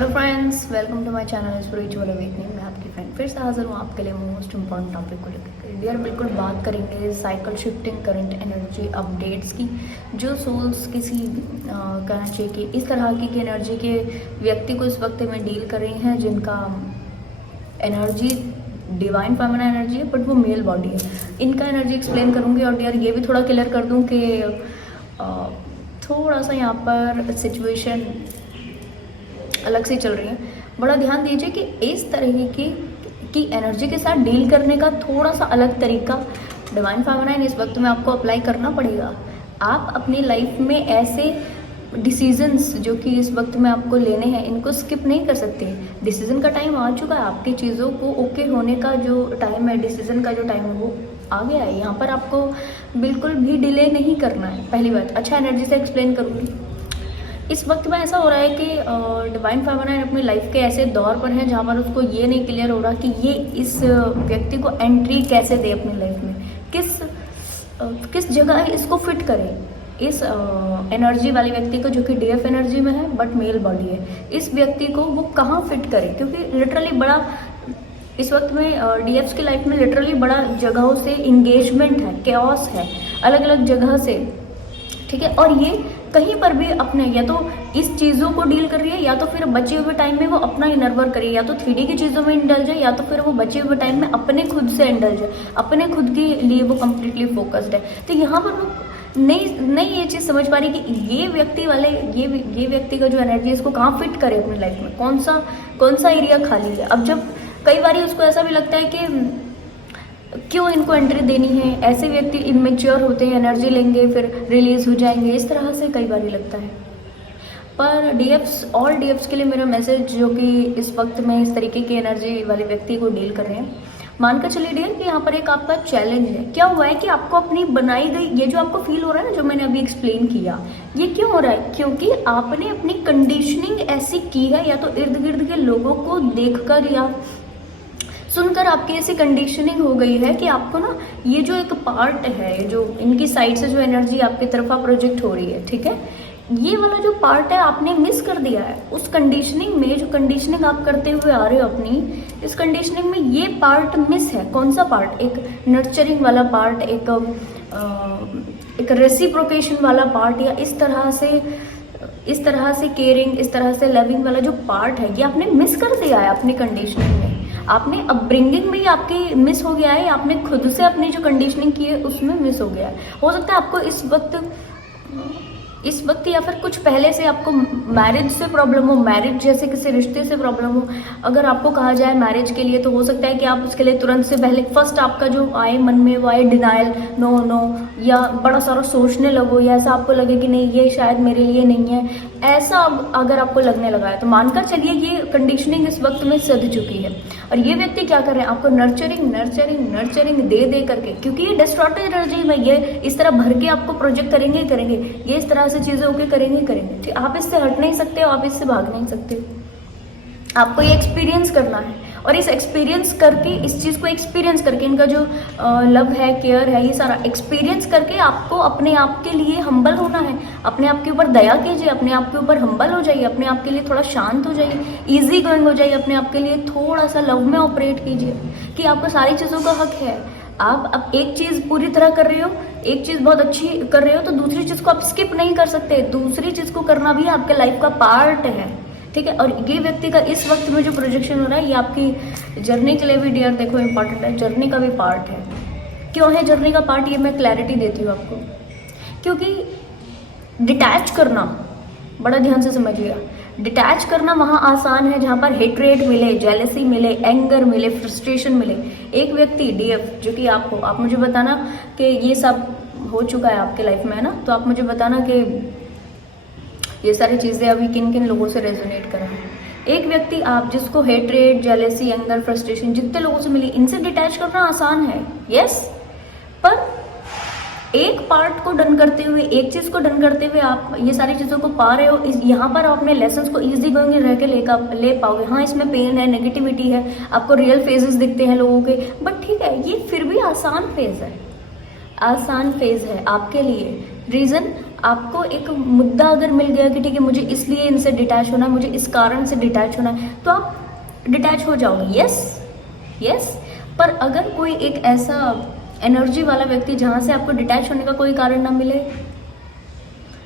Hello friends, welcome to my channel spiritual awakening. मैं आपकी friend फिर से हाजिर हूँ आपके लिए मोस्ट इम्पॉर्टेंट टॉपिक को लेकर। डियर, बिल्कुल बात करेंगे cycle shifting current energy updates की, जो सोल्स किसी कहना चाहिए कि इस तरह की एनर्जी के व्यक्ति को इस वक्त में डील कर रही हैं, जिनका एनर्जी डिवाइन फेमिनिन एनर्जी है बट वो मेल बॉडी है। इनका एनर्जी एक्सप्लेन करूँगी और डियर ये भी थोड़ा क्लियर कर दूँ कि थोड़ा सा यहाँ पर सिचुएशन अलग से चल रही है। बड़ा ध्यान दीजिए कि इस तरह की एनर्जी के साथ डील करने का थोड़ा सा अलग तरीका डिवाइन फेमिनिन इस वक्त में आपको अप्लाई करना पड़ेगा। आप अपनी लाइफ में ऐसे डिसीजंस जो कि इस वक्त में आपको लेने हैं, इनको स्किप नहीं कर सकते। डिसीजन का टाइम आ चुका है, आपकी चीज़ों को ओके होने का जो टाइम है, डिसीजन का जो टाइम है वो आ गया है। यहाँ पर आपको बिल्कुल भी डिले नहीं करना है। पहली बात, अच्छा एनर्जी से एक्सप्लेन करूँगी। इस वक्त में ऐसा हो रहा है कि डिवाइन फेमिनिन अपनी लाइफ के ऐसे दौर पर है जहाँ पर उसको ये नहीं क्लियर हो रहा कि ये इस व्यक्ति को एंट्री कैसे दे अपनी लाइफ में, किस जगह इसको फिट करे। इस एनर्जी वाले व्यक्ति को, जो कि डीएफ एनर्जी में है बट मेल बॉडी है, इस व्यक्ति को वो कहाँ फिट करे, क्योंकि लिटरली बड़ा इस वक्त में डीएफ्स की लाइफ में लिटरली बड़ा जगहों से इंगेजमेंट है, कैओस है, अलग अलग जगह से, ठीक है। और ये कहीं पर भी अपने या तो इस चीज़ों को डील कर रही है, या तो फिर बचे हुए टाइम में वो अपना इनर वर्क करे, या तो 3D की चीज़ों में इंडल्ज है, या तो फिर वो बचे हुए टाइम में अपने खुद से इंडल्ज है, अपने खुद के लिए वो कम्प्लीटली फोकस्ड है। तो यहाँ पर वो नहीं ये चीज़ समझ पा रही कि ये व्यक्ति वाले ये व्यक्ति का जो एनर्जी है इसको कहाँ फिट करे अपनी लाइफ में, कौन सा एरिया खाली है। अब जब कई बार उसको ऐसा भी लगता है कि क्यों इनको एंट्री देनी है, ऐसे व्यक्ति इमेच्योर होते हैं, एनर्जी लेंगे फिर रिलीज हो जाएंगे, इस तरह से कई बार लगता है। पर ऑल डीएफ्स के लिए मेरा मैसेज, जो कि इस वक्त में इस तरीके की एनर्जी वाले व्यक्ति को डील कर रहे हैं, मानकर चलिए डियर कि यहाँ पर एक आपका चैलेंज है। क्या हुआ है कि आपको अपनी बनाई गई ये जो आपको फील हो रहा है ना, जो मैंने अभी एक्सप्लेन किया, ये क्यों हो रहा है? क्योंकि आपने अपनी कंडीशनिंग ऐसी की है, या तो इर्द गिर्द के लोगों को देखकर या सुनकर आपकी ऐसी कंडीशनिंग हो गई है कि आपको ना ये जो एक पार्ट है, जो इनकी साइड से जो एनर्जी आपकी तरफा प्रोजेक्ट हो रही है, ठीक है, ये वाला जो पार्ट है आपने मिस कर दिया है। उस कंडीशनिंग में, जो कंडीशनिंग आप करते हुए आ रहे हो अपनी, इस कंडीशनिंग में ये पार्ट मिस है। कौन सा पार्ट? एक नर्चरिंग वाला पार्ट, एक रेसिप्रोकेशन वाला पार्ट, या इस तरह से केयरिंग, इस तरह से लविंग वाला जो पार्ट है, ये आपने मिस कर दिया है अपनी कंडीशनिंग में। आपने अपब्रिंगिंग में ही आपकी मिस हो गया है, आपने खुद से अपनी जो कंडीशनिंग की है उसमें मिस हो गया है। हो सकता है आपको इस वक्त या फिर कुछ पहले से आपको मैरिज से प्रॉब्लम हो, मैरिज जैसे किसी रिश्ते से प्रॉब्लम हो। अगर आपको कहा जाए मैरिज के लिए, तो हो सकता है कि आप उसके लिए तुरंत से पहले फर्स्ट आपका जो आए मन में वो आए डिनाइल, नो, या बड़ा सारा सोचने लगो, या ऐसा आपको लगे कि नहीं ये शायद मेरे लिए नहीं है। ऐसा अगर आपको लगने लगा है तो मानकर चलिए ये कंडीशनिंग इस वक्त में सध चुकी है। और ये व्यक्ति क्या कर रहे हैं? आपको नर्चरिंग दे करके, क्योंकि ये डिस्टॉर्टेड एनर्जी में ये इस तरह भर के आपको प्रोजेक्ट करेंगे, ये इस तरह से चीजें ओके करेंगे। ठीक, आप इससे हट नहीं सकते हो, आप इससे भाग नहीं सकते। आपको ये एक्सपीरियंस करना है, और इस एक्सपीरियंस करके, इस चीज़ को एक्सपीरियंस करके, इनका जो लव है, केयर है, ये सारा एक्सपीरियंस करके आपको अपने आप के लिए हम्बल होना है। अपने आप के ऊपर दया कीजिए, अपने आप के ऊपर हम्बल हो जाइए, अपने आप के लिए थोड़ा शांत हो जाइए, ईजी गोइंग हो जाइए, अपने आप के लिए थोड़ा सा लव में ऑपरेट कीजिए कि आपको सारी चीज़ों का हक है। आप अब एक चीज़ पूरी तरह कर रहे हो, एक चीज़ बहुत अच्छी कर रहे हो, तो दूसरी चीज़ को आप स्किप नहीं कर सकते। दूसरी चीज़ को करना भी आपके लाइफ का पार्ट है, ठीक है। और ये व्यक्ति का इस वक्त में जो प्रोजेक्शन हो रहा है, ये आपकी जर्नी के लिए भी डियर देखो इंपॉर्टेंट है, जर्नी का भी पार्ट है। क्यों है जर्नी का पार्ट? ये मैं क्लैरिटी देती हूँ आपको। क्योंकि डिटैच करना, बड़ा ध्यान से समझिएगा, डिटैच करना वहाँ आसान है जहाँ पर हेट्रेड मिले, जेलसी मिले, एंगर मिले, फ्रस्ट्रेशन मिले। एक व्यक्ति डीएफ जो कि आप मुझे बताना कि ये सब हो चुका है आपके लाइफ में, है ना, तो आप मुझे बताना कि ये सारी चीज़ें अभी किन किन लोगों से रेजोनेट कर रही हैं। एक व्यक्ति आप जिसको हेट्रेड, जेलसी, एंगर, फ्रस्ट्रेशन जितने लोगों से मिली, इनसे डिटैच करना आसान है, यस। पर एक पार्ट को डन करते हुए, एक चीज़ को डन करते हुए आप ये सारी चीज़ों को पा रहे हो। यहाँ पर आप अपने लेसन्स को ईजी गोइंग रह के ले पाओगे। हाँ, इसमें पेन है, नेगेटिविटी है, आपको रियल फेजेस दिखते हैं लोगों के, बट ठीक है, ये फिर भी आसान फेज है, आसान फेज है आपके लिए। रीज़न, आपको एक मुद्दा अगर मिल गया कि ठीक है मुझे इसलिए इनसे डिटैच होना है, मुझे इस कारण से डिटैच होना है, तो आप डिटैच हो जाओगे। यस। पर अगर कोई एक ऐसा एनर्जी वाला व्यक्ति जहाँ से आपको डिटैच होने का कोई कारण ना मिले,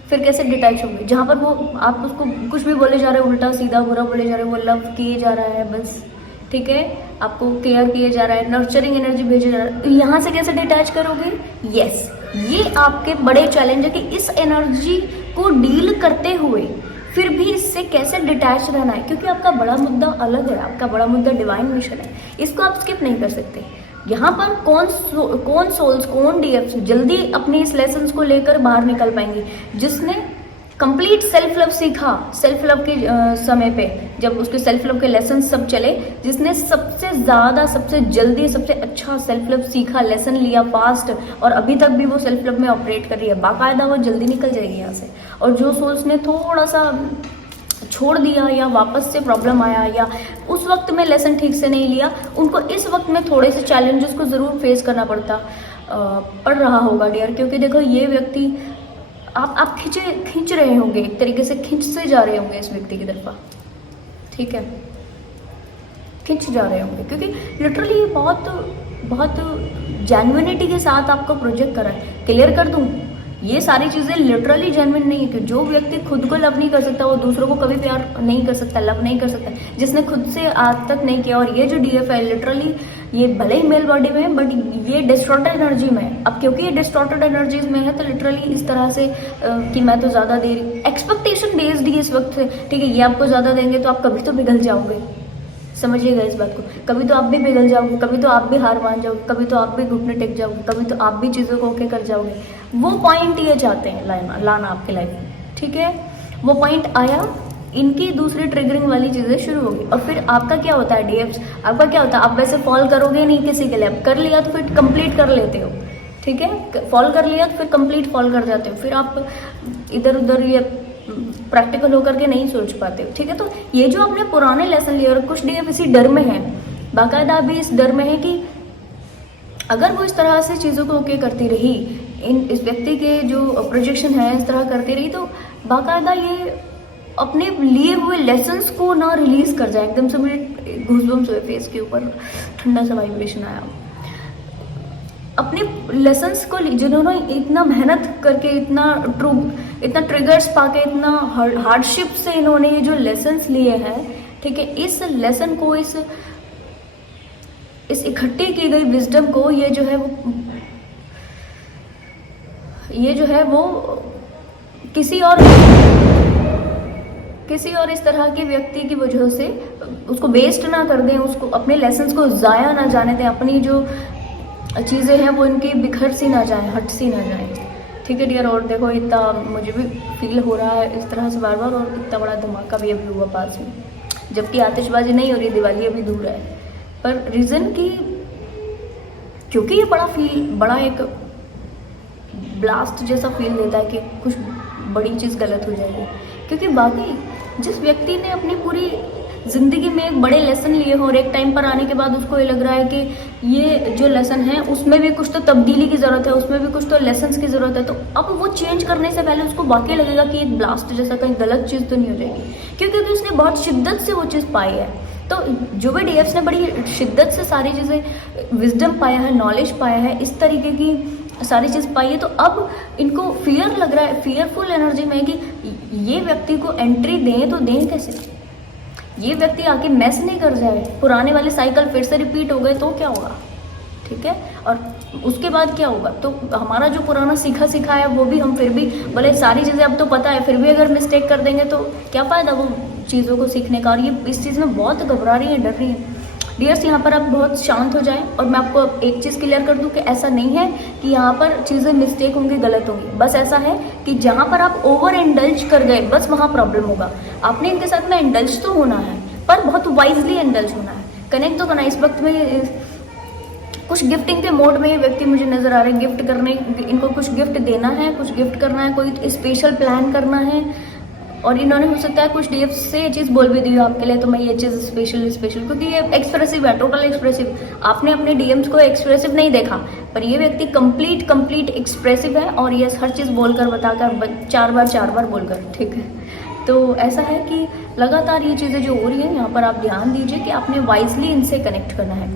फिर कैसे डिटैच होंगे? जहाँ पर वो आप उसको कुछ भी बोले जा रहे हैं, उल्टा सीधा बुरा बोले जा रहे हैं, वो लव किए जा रहा है बस, ठीक है, आपको केयर किए जा रहा है, नर्चरिंग एनर्जी भेजे जा रहा है, यहाँ से कैसे डिटैच करोगे? यस, ये आपके बड़े चैलेंज है कि इस एनर्जी को डील करते हुए फिर भी इससे कैसे डिटैच रहना है, क्योंकि आपका बड़ा मुद्दा अलग है, आपका बड़ा मुद्दा डिवाइन मिशन है, इसको आप स्किप नहीं कर सकते। यहाँ पर कौन सोल्स, कौन डीएफ्स जल्दी अपने इस लेसन्स को लेकर बाहर निकल पाएंगे? जिसने कंप्लीट सेल्फ लव सीखा, सेल्फ लव के समय पे जब उसके सेल्फ लव के लेसन सब चले, जिसने सबसे ज़्यादा, सबसे जल्दी, सबसे अच्छा सेल्फ लव सीखा, लेसन लिया फास्ट, और अभी तक भी वो सेल्फ लव में ऑपरेट कर रही है बाकायदा, वो जल्दी निकल जाएगी यहाँ से। और जो सोल्स ने थोड़ा सा छोड़ दिया या वापस से प्रॉब्लम आया या उस वक्त में लेसन ठीक से नहीं लिया, उनको इस वक्त में थोड़े से चैलेंजेस को ज़रूर फेस करना पड़ रहा होगा डियर, क्योंकि देखो ये व्यक्ति आप खींच रहे होंगे, एक तरीके से खींच से जा रहे होंगे इस व्यक्ति की तरफ, ठीक है, खींच जा रहे होंगे, क्योंकि लिटरली ये बहुत जेन्युइनिटी के साथ आपको प्रोजेक्ट करा है। क्लियर कर दूं, ये सारी चीज़ें लिटरली जेन्युइन नहीं है कि जो व्यक्ति खुद को लव नहीं कर सकता वो दूसरों को कभी प्यार नहीं कर सकता, लव नहीं कर सकता, जिसने खुद से आज तक नहीं किया। और ये जो डीएफ है लिटरली ये भले ही मेल बॉडी में है बट ये डिस्टॉर्टेड एनर्जी में है। अब क्योंकि ये डिस्टॉर्टेड एनर्जीज में है तो लिटरली इस तरह से कि मैं तो ज़्यादा दे रही, एक्सपेक्टेशन बेस्ड ही इस वक्त से, ठीक है, ये आपको ज़्यादा देंगे तो आप कभी तो पिघल जाओगे, समझिएगा इस बात को, कभी तो आप भी पिघल जाओगे, कभी तो आप भी हार मान जाओगे, कभी तो आप भी घुटने टेक जाओगे, कभी तो आप भी चीज़ों को ओके कर जाओगे। वो पॉइंट ये चाहते हैं लाना आपके लाइफ में, ठीक है, वो पॉइंट आया, इनकी दूसरी ट्रिगरिंग वाली चीज़ें शुरू होगी। और फिर आपका क्या होता है डीएफ्स, आपका क्या होता है, आप वैसे फॉल करोगे नहीं किसी के लिए, आप कर लिया तो फिर कंप्लीट कर लेते हो, ठीक है, फॉल कर लिया तो फिर कंप्लीट फॉल कर जाते हो, फिर आप इधर उधर ये प्रैक्टिकल होकर के नहीं सोच पाते हो, ठीक है। तो ये जो आपने पुराने लेसन लिए और कुछ डीएफ इसी डर में है, बाकायदा अभी इस डर में है कि अगर वो इस तरह से चीज़ों को ओके करती रही, इस व्यक्ति के जो प्रोजेक्शन है इस तरह करती रही, तो बाकायदा ये अपने लिए हुए लेसन्स को ना रिलीज कर जाए। एकदम से मुझे घूसबम्स हुए फेस के ऊपर, ठंडा सा वाइब्रेशन आया। अपने लेसन्स को जिन्होंने इतना मेहनत करके, इतना ट्रिगर्स पाके, इतना हार्डशिप से इन्होंने ये जो लेसन्स लिए हैं, ठीक है, इस लेसन को, इस इकट्ठी की गई विजडम को ये जो है वो किसी और इस तरह के व्यक्ति की वजह से उसको वेस्ट ना कर दें, उसको अपने लेसन्स को ज़ाया ना जाने दें, अपनी जो चीज़ें हैं वो इनकी बिखर सी ना जाए, हट सी ना जाए, ठीक है डियर। और देखो इतना मुझे भी फील हो रहा है इस तरह से बार बार, और इतना बड़ा धमाका भी अभी हुआ पास में, जबकि आतिशबाजी नहीं हो रही, दिवाली अभी दूर है, पर रीज़न कि क्योंकि ये बड़ा एक ब्लास्ट जैसा फील देता है कि कुछ बड़ी चीज़ गलत हो जाएगी। क्योंकि बाकी जिस व्यक्ति ने अपनी पूरी ज़िंदगी में एक बड़े लेसन लिए हो और एक टाइम पर आने के बाद उसको ये लग रहा है कि ये जो लेसन है उसमें भी कुछ तो तब्दीली की ज़रूरत है, उसमें भी कुछ तो लेसन्स की ज़रूरत है, तो अब वो चेंज करने से पहले उसको वाकई लगेगा कि एक ब्लास्ट जैसा कहीं गलत चीज़ तो नहीं हो जाएगी, क्योंकि उसने बहुत शिद्दत से वो चीज़ पाई है। तो जो भी डीएफ्स ने बड़ी शिद्दत से सारी चीज़ें, विजडम पाया है, नॉलेज पाया है, इस तरीके की सारी चीज़ पाई है, तो अब इनको फियर लग रहा है, फियरफुल एनर्जी में कि ये व्यक्ति को एंट्री दें तो दें कैसे, ये व्यक्ति आके मैस नहीं कर जाए, पुराने वाले साइकिल फिर से रिपीट हो गए तो क्या होगा, ठीक है, और उसके बाद क्या होगा। तो हमारा जो पुराना सीखा है वो भी हम फिर भी बोले सारी चीज़ें अब तो पता है, फिर भी अगर मिस्टेक कर देंगे तो क्या फ़ायदा वो चीज़ों को सीखने का। और ये इस चीज़ में बहुत घबरा रही है, डर रही है डियर्स। यहाँ पर आप बहुत शांत हो जाएं, और मैं आपको एक चीज़ क्लियर कर दूं कि ऐसा नहीं है कि यहाँ पर चीज़ें मिस्टेक होंगी, गलत होंगी, बस ऐसा है कि जहाँ पर आप ओवर इंडल्ज कर गए बस वहाँ प्रॉब्लम होगा। आपने इनके साथ में इंडल्ज तो होना है, पर बहुत वाइजली इंडल्ज होना है, कनेक्ट तो करना। इस वक्त में कुछ गिफ्टिंग के मोड में ये व्यक्ति मुझे नज़र आ रहे हैं, गिफ्ट करने, इनको कुछ गिफ्ट देना है, कुछ गिफ्ट करना है, कोई स्पेशल प्लान करना है, और इन्होंने हो सकता है कुछ डीएफ से ये चीज़ बोल भी दी हो आपके लिए, तो मैं ये चीज़ स्पेशल क्योंकि ये एक्सप्रेसिव है, टोटल एक्सप्रेसिव। आपने अपने डीएम्स को एक्सप्रेसिव नहीं देखा, पर ये व्यक्ति कंप्लीट एक्सप्रेसिव है, और ये हर चीज़ बोलकर बताकर चार बार बोलकर, ठीक है। तो ऐसा है कि लगातार ये चीज़ें जो हो रही हैं, यहाँ पर आप ध्यान दीजिए कि आपने वाइजली इनसे कनेक्ट करना है।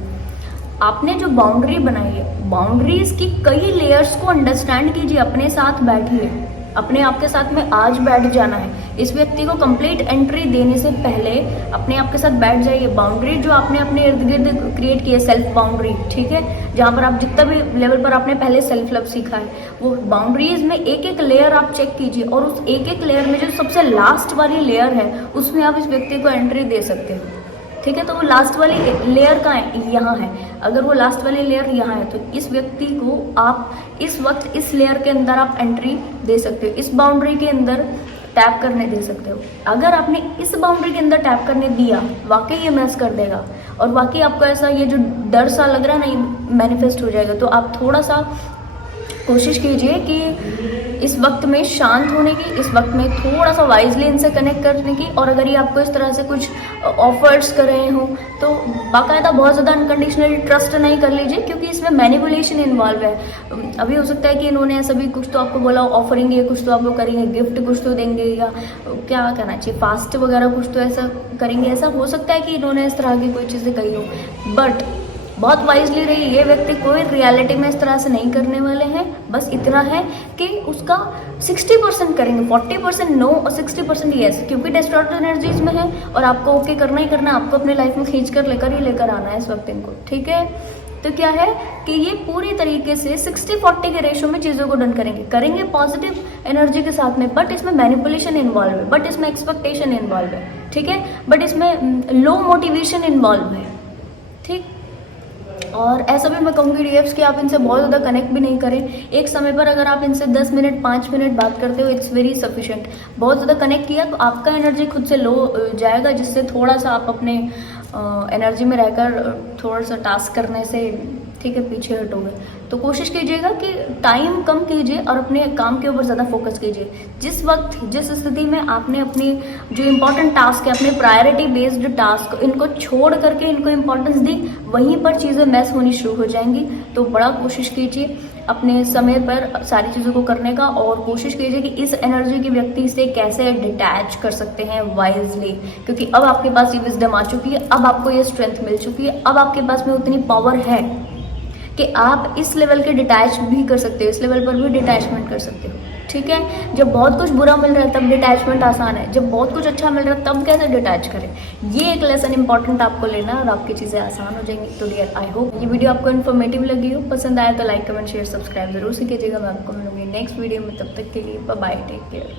आपने जो बाउंड्री बनाई है, बाउंड्रीज की कई लेयर्स को अंडरस्टैंड कीजिए, अपने साथ बैठिए, अपने आप के साथ में आज बैठ जाना है। इस व्यक्ति को कंप्लीट एंट्री देने से पहले अपने आप के साथ बैठ जाइए। बाउंड्री जो आपने अपने इर्द गिर्द क्रिएट की है, सेल्फ बाउंड्री, ठीक है, जहाँ पर आप जितना भी लेवल पर आपने पहले सेल्फ लव सीखा है, वो बाउंड्रीज में एक एक लेयर आप चेक कीजिए, और उस एक एक लेयर में जो सबसे लास्ट वाली लेयर है, उसमें आप इस व्यक्ति को एंट्री दे सकते हो, ठीक है। तो वो लास्ट वाली लेयर कहाँ है? यहाँ है। अगर वो लास्ट वाली लेयर यहाँ है, तो इस व्यक्ति को आप इस वक्त इस लेयर के अंदर आप एंट्री दे सकते हो, इस बाउंड्री के अंदर टैप करने दे सकते हो। अगर आपने इस बाउंड्री के अंदर टैप करने दिया, वाकई ये मैस कर देगा, और वाकई आपको ऐसा ये जो डर सा लग रहा है ना, ये मैनिफेस्ट हो जाएगा। तो आप थोड़ा सा कोशिश कीजिए कि इस वक्त में शांत होने की, इस वक्त में थोड़ा सा वाइजली इनसे कनेक्ट करने की। और अगर ये आपको इस तरह से कुछ ऑफर्स कर रहे हो, तो बाकायदा बहुत ज़्यादा अनकंडीशनली ट्रस्ट नहीं कर लीजिए, क्योंकि इसमें मैनिपुलेशन इन्वॉल्व है। अभी हो सकता है कि इन्होंने ऐसा भी कुछ तो आपको बोला, ऑफरिंग ये कुछ तो आपको करेंगे, गिफ्ट कुछ तो देंगे, या क्या कहना चाहिए, फास्ट वगैरह कुछ तो ऐसा करेंगे। ऐसा हो सकता है कि इन्होंने इस तरह की कोई चीज़ें कही हो, बट बहुत वाइजली रही। ये व्यक्ति कोई रियलिटी में इस तरह से नहीं करने वाले हैं। बस इतना है कि उसका 60% करेंगे, 40% नो और 60% येस, क्योंकि डिस्टॉर्टेड एनर्जीज में है, और आपको ओके करना ही करना, आपको अपने लाइफ में खींच कर लेकर आना है इस वक्त इनको, ठीक है। तो क्या है कि ये पूरी तरीके से 60-40 के रेशो में चीज़ों को डन करेंगे पॉजिटिव एनर्जी के साथ में, बट इसमें मैनिपुलेशन इन्वॉल्व है, बट इसमें एक्सपेक्टेशन इन्वॉल्व है, ठीक है, बट इसमें लो मोटिवेशन इन्वॉल्व है, ठीक। और ऐसा भी मैं कहूँगी डीएफ्स कि आप इनसे बहुत ज़्यादा कनेक्ट भी नहीं करें। एक समय पर अगर आप इनसे 10 मिनट 5 मिनट बात करते हो, इट्स वेरी सफिशिएंट। बहुत ज़्यादा कनेक्ट किया तो आपका एनर्जी खुद से लो जाएगा, जिससे थोड़ा सा आप अपने एनर्जी में रहकर थोड़ा सा टास्क करने से, ठीक है, पीछे हटोगे। तो कोशिश कीजिएगा कि टाइम कम कीजिए और अपने काम के ऊपर ज़्यादा फोकस कीजिए। जिस वक्त जिस स्थिति में आपने अपनी जो इम्पोर्टेंट टास्क है, अपने प्रायोरिटी बेस्ड टास्क, इनको छोड़ करके इनको इम्पोर्टेंस दी, वहीं पर चीज़ें मैस होनी शुरू हो जाएंगी। तो बड़ा कोशिश कीजिए अपने समय पर सारी चीज़ों को करने का, और कोशिश कीजिए कि इस एनर्जी के व्यक्ति से कैसे डिटैच कर सकते हैं वाइजली, क्योंकि अब आपके पास ये विजडम आ चुकी है, अब आपको ये स्ट्रेंथ मिल चुकी है, अब आपके पास में उतनी पावर है कि आप इस लेवल के डिटैच भी कर सकते हो, इस लेवल पर भी डिटैचमेंट कर सकते हो, ठीक है। जब बहुत कुछ बुरा मिल रहा है तब डिटैचमेंट आसान है, जब बहुत कुछ अच्छा मिल रहा है तब कैसे डिटैच करें, ये एक लेसन इंपॉर्टेंट आपको लेना है, और आपकी चीज़ें आसान हो जाएंगी। तो डियर, आई होप ये वीडियो आपको इन्फॉर्मेटिव लगी हो। पसंद आया तो लाइक कमेंट शेयर सब्सक्राइब जरूर से कीजिएगा। मैं आपको मिलूंगी नेक्स्ट वीडियो में, तब तक के लिए बाय बाय, टेक केयर।